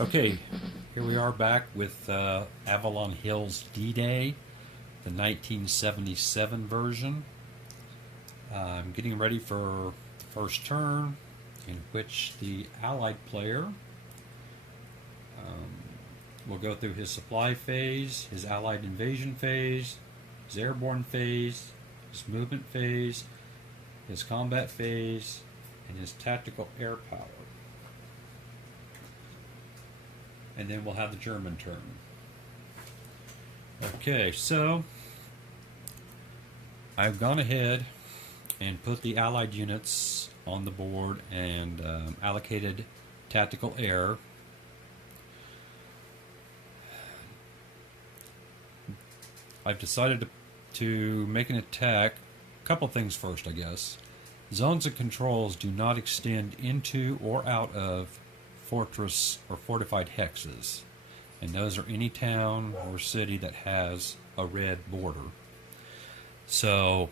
Okay, here we are back with Avalon Hill's D-Day, the 1977 version. I'm getting ready for the first turn, in which the Allied player will go through his supply phase, his Allied invasion phase, his airborne phase, his movement phase, his combat phase, and his tactical air power. And then we'll have the German turn. Okay, so I've gone ahead and put the Allied units on the board and allocated tactical air. I've decided to make an attack. A couple things first, I guess. Zones of controls do not extend into or out of fortress or fortified hexes, and those are any town or city that has a red border. So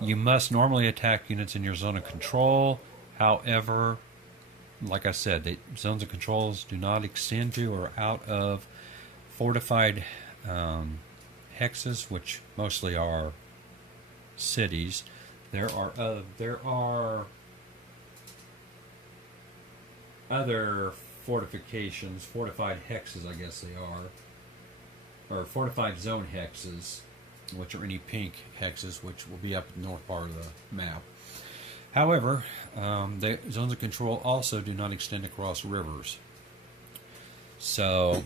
you must normally attack units in your zone of control. However, like I said, the zones of controls do not extend to or out of fortified hexes, which mostly are cities. There are other fortifications, fortified hexes, I guess they are, or fortified zone hexes, which are any pink hexes, which will be up in the north part of the map. However, the zones of control also do not extend across rivers. So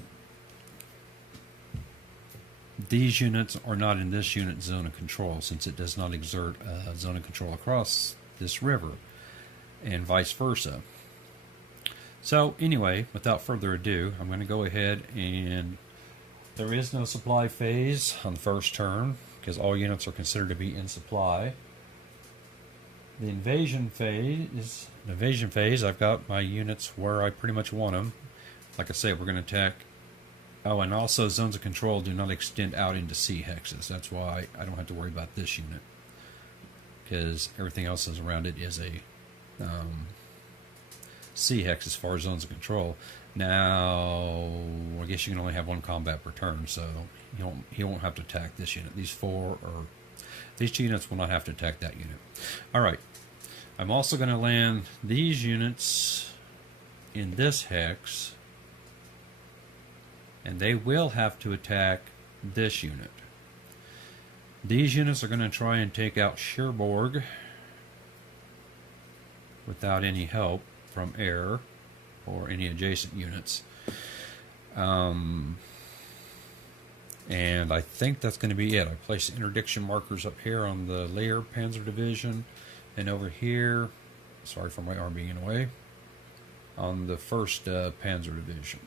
these units are not in this unit's zone of control, since it does not exert a zone of control across this river, and vice versa. So anyway, without further ado, I'm going to go ahead, and there is no supply phase on the first turn because all units are considered to be in supply. The invasion phase, I've got my units where I pretty much want them. Like I say, we're going to attack. Oh, and also zones of control do not extend out into C hexes. That's why I don't have to worry about this unit, because everything else is around it is a C hex as far as zones of control. Now, I guess you can only have one combat per turn, so he won't have to attack this unit. These two units will not have to attack that unit. All right. I'm also going to land these units in this hex, and they will have to attack this unit. These units are going to try and take out Cherbourg without any help from air or any adjacent units. And I think that's going to be it. I placed interdiction markers up here on the Lehr Panzer Division, and over here, sorry for my arm being in the way, on the 1st Panzer Division.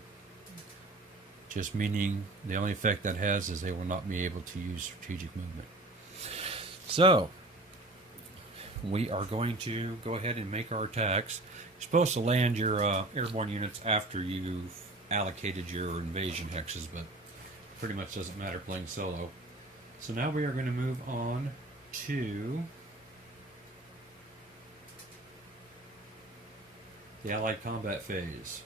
Just meaning the only effect that has is they will not be able to use strategic movement. So we are going to go ahead and make our attacks. You're supposed to land your airborne units after you've allocated your invasion hexes, but pretty much doesn't matter playing solo. So now we are going to move on to the Allied combat phase.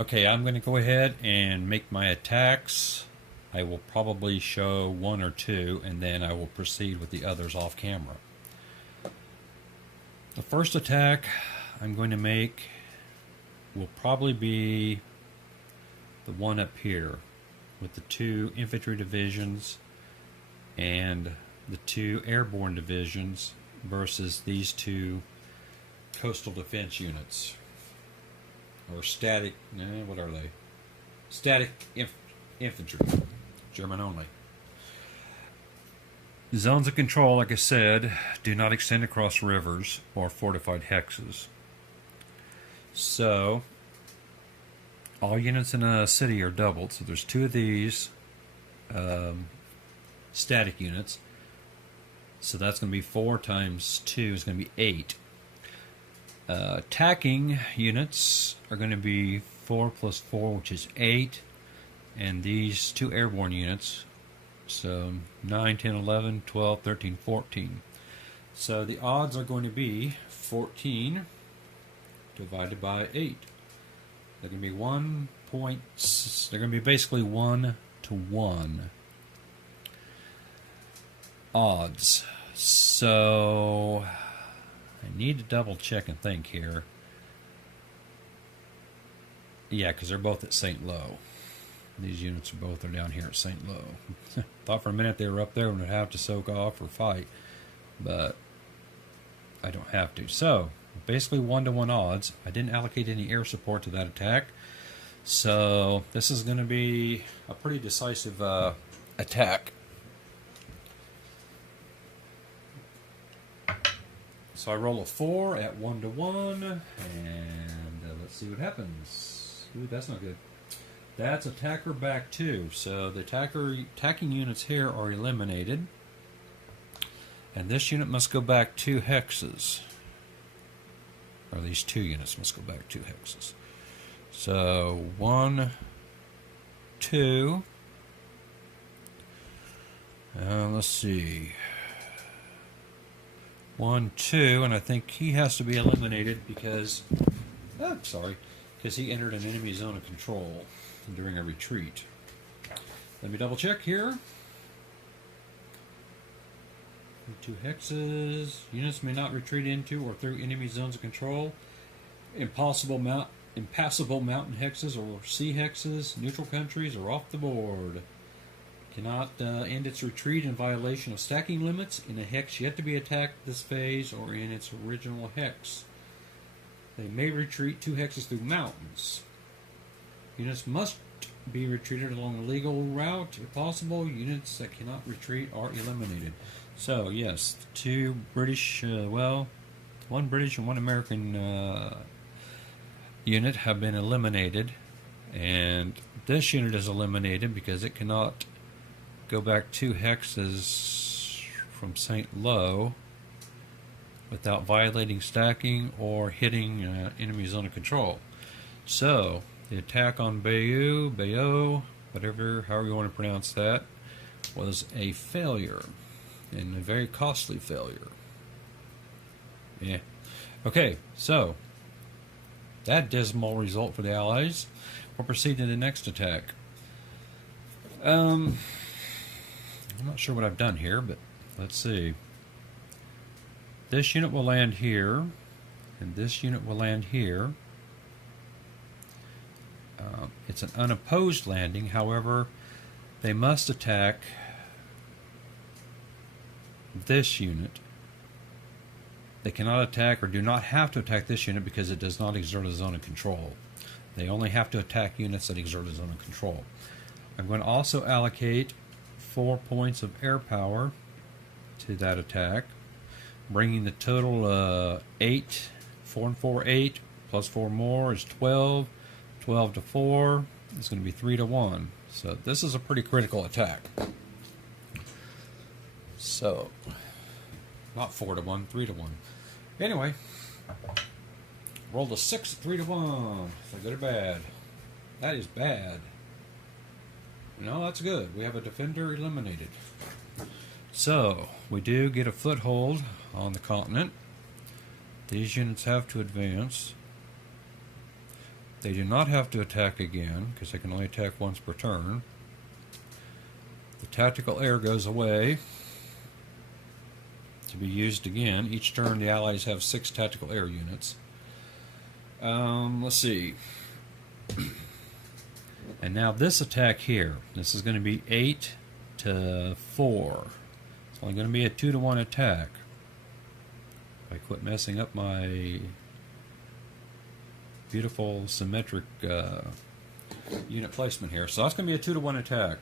Okay, I'm going to go ahead and make my attacks. I will probably show one or two, and then I will proceed with the others off camera. The first attack I'm going to make will probably be the one up here with the 2 infantry divisions and the 2 airborne divisions versus these 2 coastal defense units, or static, what are they? Static infantry, German only. Zones of control, like I said, do not extend across rivers or fortified hexes. So all units in a city are doubled. So there's 2 of these static units. So that's going to be 4 times 2 is going to be 8. Attacking units are going to be 4 plus 4, which is 8. And these 2 airborne units, so 9, 10, 11, 12, 13, 14. So the odds are going to be 14 divided by 8. They're going to be they're going to be basically 1 to 1 odds. So I need to double check and think here. Yeah, because they're both at St. Lo. These units are down here at St. Lo. Thought for a minute they were up there and would have to soak off or fight, but I don't have to. So basically 1 to 1 odds. I didn't allocate any air support to that attack, so this is going to be a pretty decisive attack. So I roll a 4 at 1 to 1, and let's see what happens. Ooh, that's not good. That's attacker back 2. So the attacking units here are eliminated, and this unit must go back 2 hexes. Or these 2 units must go back 2 hexes. So 1, 2. Let's see. 1, 2, and I think he has to be eliminated because, because he entered an enemy zone of control during a retreat. Let me double check here. 2 hexes. Units may not retreat into or through enemy zones of control. Impassable mountain hexes or sea hexes. Neutral countries are off the board. Cannot end its retreat in violation of stacking limits in a hex yet to be attacked this phase or in its original hex. They may retreat 2 hexes through mountains. Units must be retreated along a legal route. If possible, units that cannot retreat are eliminated. So, yes, 2 British, 1 British and 1 American unit have been eliminated. And this unit is eliminated because it cannot go back 2 hexes from St. Lo without violating stacking or hitting enemy zone of control. So the attack on Bayeux, however you want to pronounce that, was a failure, and a very costly failure. Yeah. Okay, so that dismal result for the Allies. We'll proceed to the next attack. I'm not sure what I've done here, but let's see. This unit will land here, and this unit will land here. It's an unopposed landing, however, they must attack this unit. They cannot attack or do not have to attack this unit because it does not exert a zone of control. They only have to attack units that exert a zone of control. I'm going to also allocate 4 points of air power to that attack, bringing the total 8. 4 and 4, 8, plus 4 more is 12. 12 to 4 is going to be 3 to 1. So this is a pretty critical attack. So, not 4 to 1, 3 to 1. Anyway, rolled a 6 at 3 to 1. So good or bad? That is bad. No, that's good. We have a defender eliminated. So, we do get a foothold on the continent. These units have to advance. They do not have to attack again, because they can only attack once per turn. The tactical air goes away to be used again. Each turn the Allies have 6 tactical air units. Let's see. And now this attack here, this is going to be 8 to 4. It's only going to be a 2 to 1 attack. If I quit messing up my beautiful symmetric unit placement here. So that's going to be a 2 to 1 attack.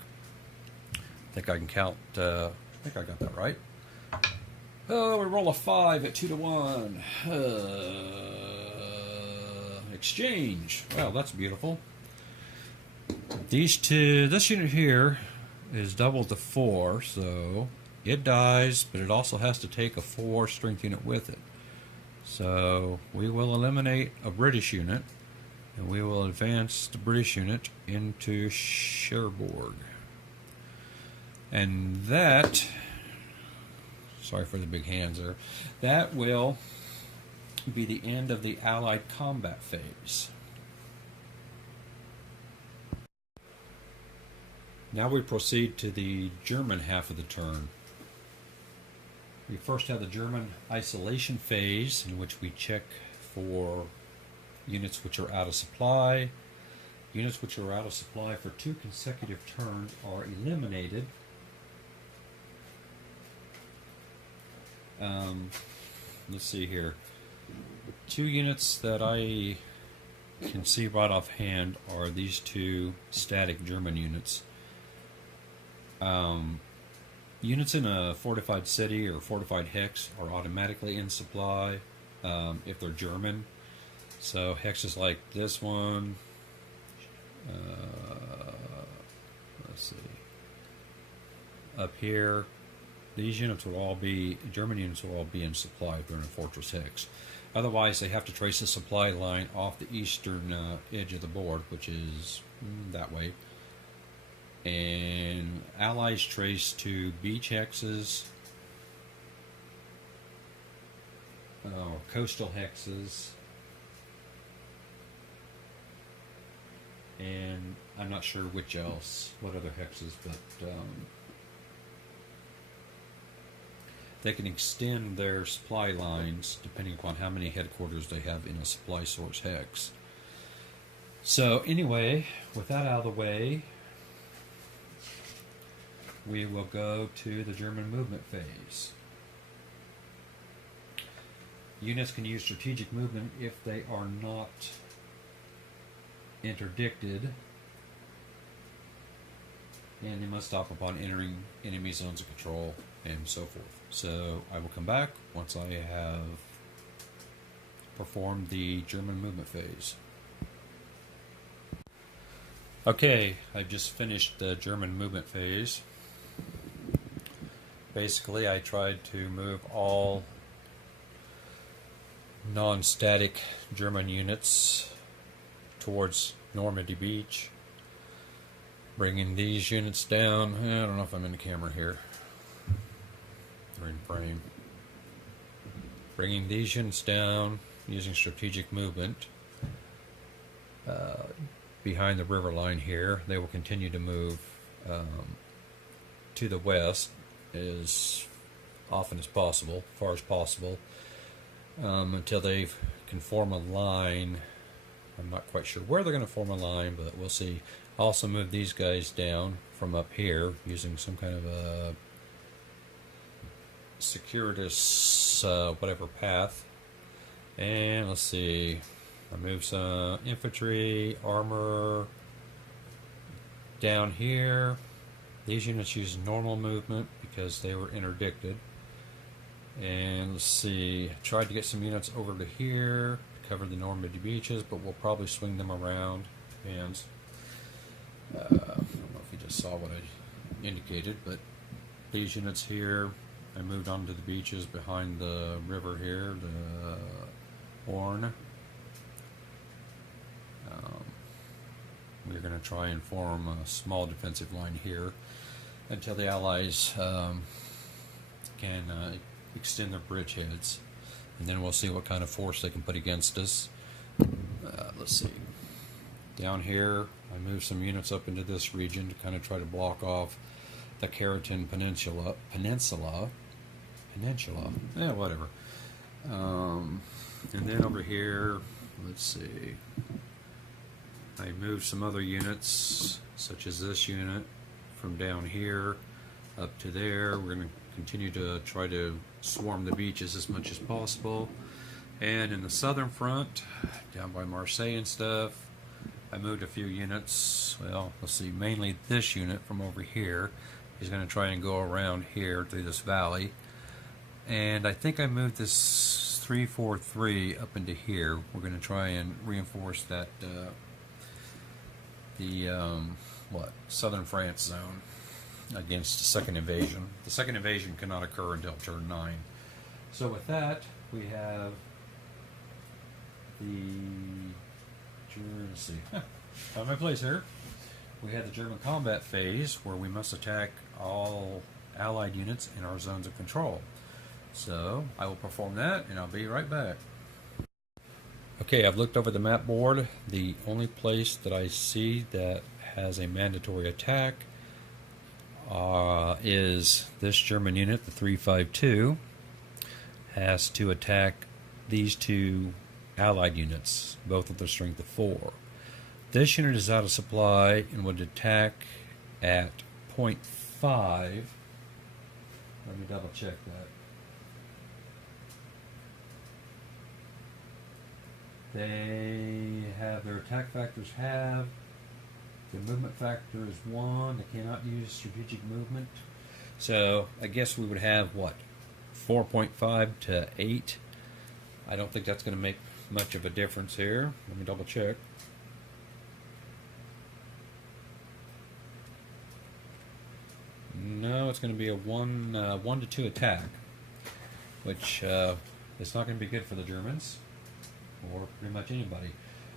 I think I can count, I think I got that right. Oh, we roll a 5 at 2 to 1. Exchange. Well, that's beautiful. This unit here is double to 4, so it dies, but it also has to take a 4 strength unit with it. So we will eliminate a British unit, and we will advance the British unit into Cherbourg. And that, sorry for the big hands there, that will be the end of the Allied combat phase. Now we proceed to the German half of the turn. We first have the German isolation phase, in which we check for units which are out of supply. Units which are out of supply for 2 consecutive turns are eliminated. Let's see here. 2 units that I can see right offhand are these 2 static German units. Units in a fortified city or fortified hex are automatically in supply if they're German. So hexes like this one, let's see, up here, these units will all be, German units will all be in supply during a fortress hex. Otherwise, they have to trace a supply line off the eastern edge of the board, which is that way. And allies trace to beach hexes, coastal hexes, and I'm not sure what other hexes, but they can extend their supply lines depending upon how many headquarters they have in a supply source hex. So anyway, with that out of the way, we will go to the German movement phase. Units can use strategic movement if they are not interdicted, and they must stop upon entering enemy zones of control and so forth. So I will come back once I have performed the German movement phase. Okay, I've just finished the German movement phase. Basically, I tried to move all non-static German units towards Normandy Beach, bringing these units down. I don't know if I'm in the camera here or in frame. Bringing these units down using strategic movement behind the river line here. They will continue to move to the west as often as possible, far as possible, until they can form a line. I'm not quite sure where they're going to form a line, but we'll see. Also move these guys down from up here using some kind of a circuitous whatever path. And let's see, I move some infantry, armor down here. These units use normal movement because they were interdicted. And let's see, tried to get some units over to here to cover the Normandy beaches, but we'll probably swing them around. Depends. I don't know if you just saw what I indicated, but these units here, I moved onto the beaches behind the river here, the Orne. We're going to try and form a small defensive line here until the Allies can extend their bridgeheads, and then we'll see what kind of force they can put against us. Let's see. Down here, I moved some units up into this region to kind of try to block off the Keratin Peninsula, yeah, whatever. And then over here, let's see, I moved some other units, such as this unit, from down here up to there. We're going to continue to try to swarm the beaches as much as possible. And in the southern front, down by Marseille and stuff, I moved a few units. Well, let's see, mainly this unit from over here is going to try and go around here through this valley. And I think I moved this 343 up into here. We're going to try and reinforce that southern France zone against the second invasion. The second invasion cannot occur until turn 9. So with that, we have let's see, found my place here. We have the German combat phase, where we must attack all Allied units in our zones of control. So I will perform that, and I'll be right back. Okay, I've looked over the map board. The only place that I see that has a mandatory attack is this German unit, the 352, has to attack these two Allied units, both with their strength of 4. This unit is out of supply and would attack at 0.5. Let me double check that. They have their attack factors halved. The movement factor is 1. They cannot use strategic movement. So I guess we would have what? 4.5 to 8. I don't think that's going to make much of a difference here. Let me double check. No, it's going to be a 1 to 2 attack, which is not going to be good for the Germans or pretty much anybody.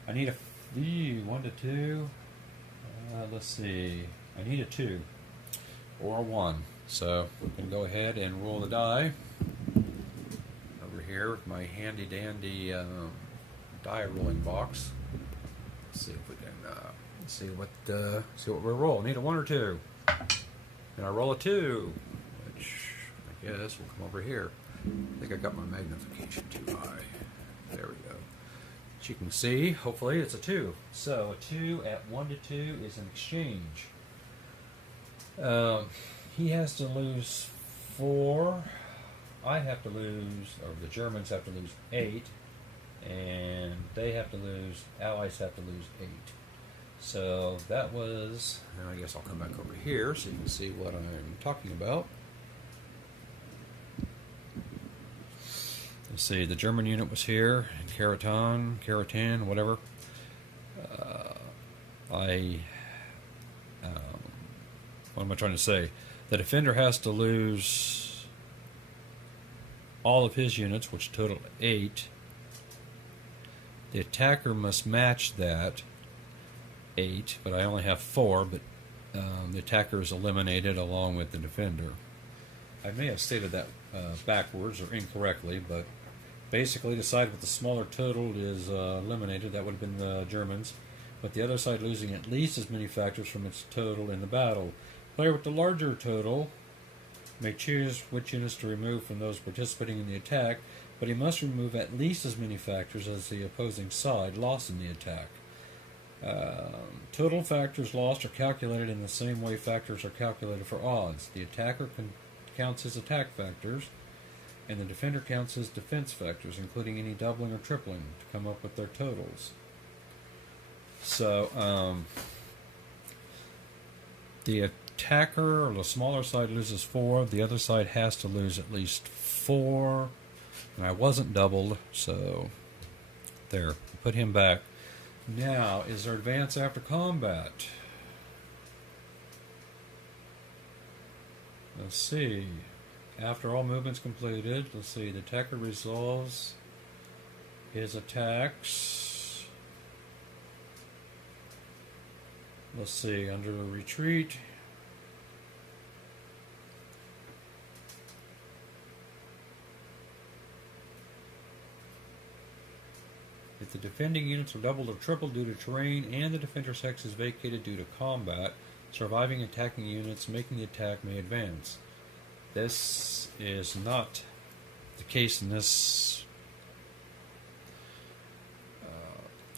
I need a 1 to 2. Let's see. I need a 2 or a 1. So we can go ahead and roll the die over here with my handy dandy die rolling box. Let's see if we can see what we roll. I need a 1 or 2. And I roll a 2, which I guess will come over here. I think I got my magnification too high. There we go. As you can see, hopefully it's a 2. So a 2 at 1 to 2 is an exchange. He has to lose 4. I have to lose, or the Germans have to lose 8. And they have to lose, Allies have to lose 8. So that was, and I guess I'll come back over here so you can see what I'm talking about. Let's see, the German unit was here, Karatan, whatever. What am I trying to say? The defender has to lose all of his units, which total 8. The attacker must match that 8, but I only have 4, but the attacker is eliminated along with the defender. I may have stated that backwards or incorrectly, but basically the side with the smaller total is eliminated. That would have been the Germans, but the other side losing at least as many factors from its total in the battle. Player with the larger total may choose which units to remove from those participating in the attack, but he must remove at least as many factors as the opposing side lost in the attack. Total factors lost are calculated in the same way factors are calculated for odds. The attacker counts his attack factors, and the defender counts his defense factors, including any doubling or tripling, to come up with their totals. So, the attacker, or the smaller side, loses 4. The other side has to lose at least 4. And I wasn't doubled, so there. Put him back. Now, is there advance after combat? Let's see. After all movements completed, let's see, the attacker resolves his attacks. Let's see, under the retreat. If the defending units are doubled or tripled due to terrain and the defender's hex is vacated due to combat, surviving attacking units making the attack may advance. This is not the case in this.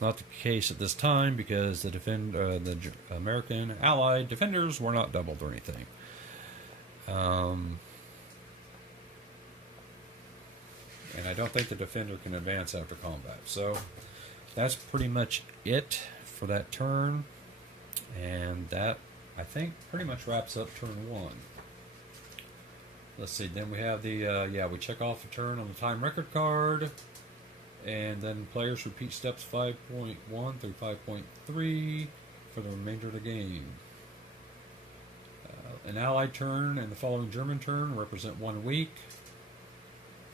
Not the case at this time because the American Allied defenders were not doubled or anything. And I don't think the defender can advance after combat. So that's pretty much it for that turn. And that, I think, pretty much wraps up turn 1. Let's see, then we have the, we check off a turn on the time record card. And then players repeat steps 5.1 through 5.3 for the remainder of the game. An Allied turn and the following German turn represent 1 week.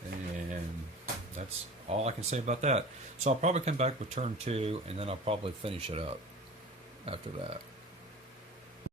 And that's all I can say about that. So I'll probably come back with turn 2, and then I'll probably finish it up after that.